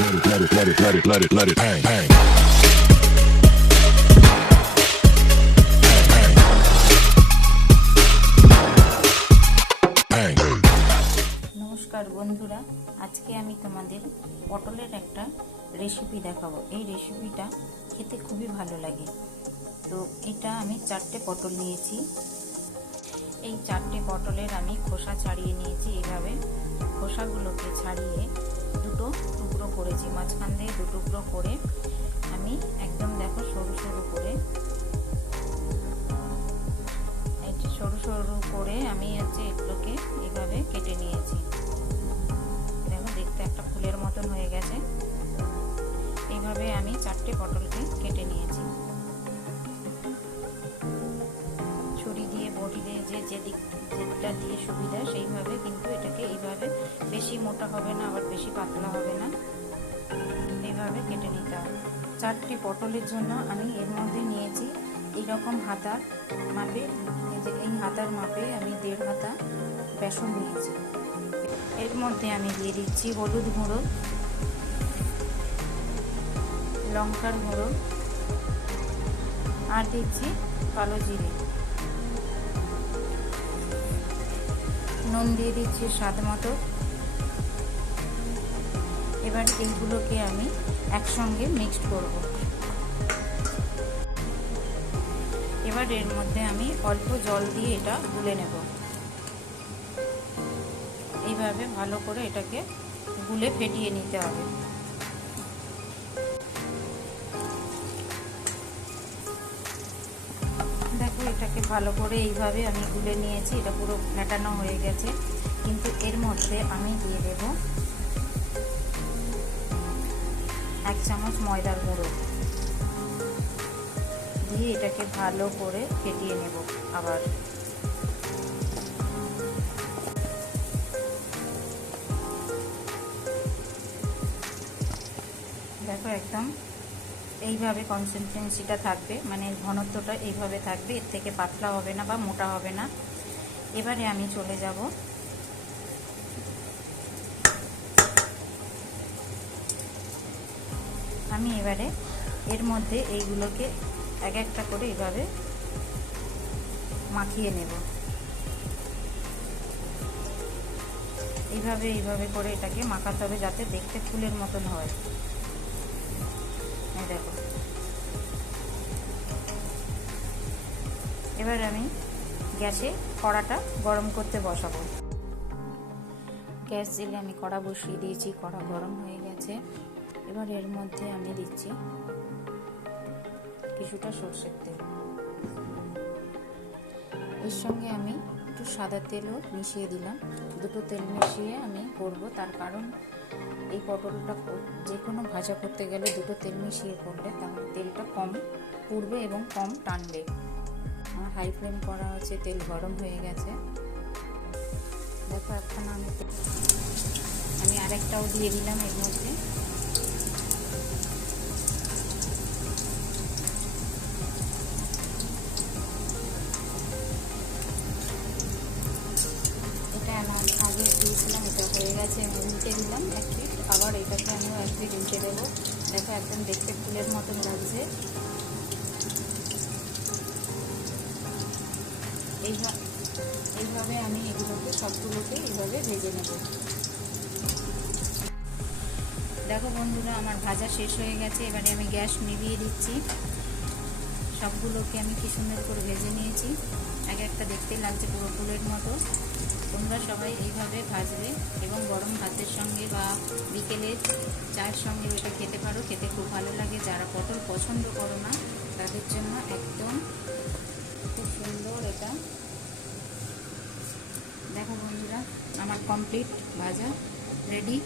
let it hang, hang. নমস্কার বন্ধুরা, আজকে আমি তোমাদের পটলের একটা রেসিপি দেখাবো। এই রেসিপিটা খেতে খুবই ভালো লাগে। তো এটা আমি 4টে পটল নিয়েছি। এই 4টে পটলের আমি খোসা ছাড়িয়ে নিয়েছি। এইভাবে খোসাগুলোকে ছাড়িয়ে দুটো টুকরো করেছি, মাঝখান দিয়ে দু টুকরো করে আমি একদম দেখো সরু সরু করে আমি এগুলোকে এইভাবে কেটে নিয়েছি। দেখো দেখতে একটা ফুলের মতন হয়ে গেছে। এইভাবে আমি 4টে পটলকে কেটে নিয়েছি। ছুরি দিয়ে বটি দিয়ে যেটা দিয়ে সুবিধা সেইভাবে, কিন্তু এটাকে এইভাবে বেশি মোটা হবে না, আবার বেশি পাতলা হবে না, এইভাবে কেটে নিতে হবে। 4টে পটলের জন্য আমি এর মধ্যে নিয়েছি এইরকম হাতার মাপে, এই হাতার মাপে আমি 1.5 হাতা বেসন নিয়েছি। এর মধ্যে আমি দিয়ে দিচ্ছি হলুদ গুঁড়ো, লঙ্কার গুঁড়ো, আর দিচ্ছি কালো জিরে, নুন দিয়ে দিচ্ছি স্বাদ মতো। এবার এইগুলোকে আমি একসঙ্গে মিক্সড করব। এবার এর মধ্যে আমি অল্প জল দিয়ে এটা গুলে নেব। এইভাবে ভালো করে এটাকে গুলে ফেটিয়ে নিতে হবে। দেখো এটাকে ভালো করে এইভাবে আমি গুলে নিয়েছি। এটা পুরো ফেটানো হয়ে গেছে। কিন্তু এর মধ্যে আমি দিয়ে দেব 1 চামচ ময়দার গুঁড়ো দিয়ে এটাকে ভালো করে ফেটিয়ে নেব। আবার দেখো একদম এইভাবে কনসিস্টেন্সিটা থাকবে, মানে ঘনত্বটা এইভাবে থাকবে, এর থেকে পাতলা হবে না বা মোটা হবে না। এবারে আমি চলে যাব এবারে এর মধ্যে এইগুলোকে এক একটা করে এইভাবে মাখিয়ে নেব। এইভাবে করে এটাকে মাখাতে হবে যাতে দেখতে ফুলের মতন হয়। এই দেখো। এবার আমি গ্যাসে কড়াটা গরম করতে বসাবো। গ্যাস জেলে আমি কড়া বসিয়ে দিয়েছি, কড়া গরম হয়ে গেছে। এবার এর মধ্যে আমি দিচ্ছি কিছুটা সরষের তেল। এর সঙ্গে আমি একটু সাদা তেলও মিশিয়ে দিলাম। দুটো তেল মিশিয়ে আমি করব, তার কারণ এই পটলটা যে কোনো ভাজা করতে গেলে দুটো তেল মিশিয়ে করলে তাহলে তেলটা কম পুড়বে এবং কম টানবে। আমার হাই ফ্লেম করা আছে, তেল গরম হয়ে গেছে। দেখো এখন আমি আরেকটাও দিয়ে দিলাম এর মধ্যে। এটা আমার আগে দিয়েছিলাম, এটা হয়ে গেছে, আমি উল্টে দিলাম এক পিঠ। আবার এটাকে আমিও এক পিঠ উল্টে দেবো। দেখো একদম দেখতে ফুলের মতন লাগছে। এইভাবে আমি এগুলোকে সবগুলোকে এইভাবে ভেজে নেব। দেখো বন্ধুরা, আমার ভাজা শেষ হয়ে গেছে। এবারে আমি গ্যাস নিভিয়ে দিচ্ছি। সবগুলোকে আমি কি সুন্দর করে ভেজে নিয়েছি। এক একটা দেখতে লাগছে পুরো ফুলের মতো। তোমরা সবাই এইভাবে ভাজবে এবং গরম ভাতের সঙ্গে বা বিকেলে চায়ের সঙ্গে এটা খেতে পারো। খেতে খুব ভালো লাগে। যারা পটল পছন্দ করো না তাদের জন্য একদম খুব সুন্দর এটা। দেখো বন্ধুরা, আমার কমপ্লিট ভাজা রেডি।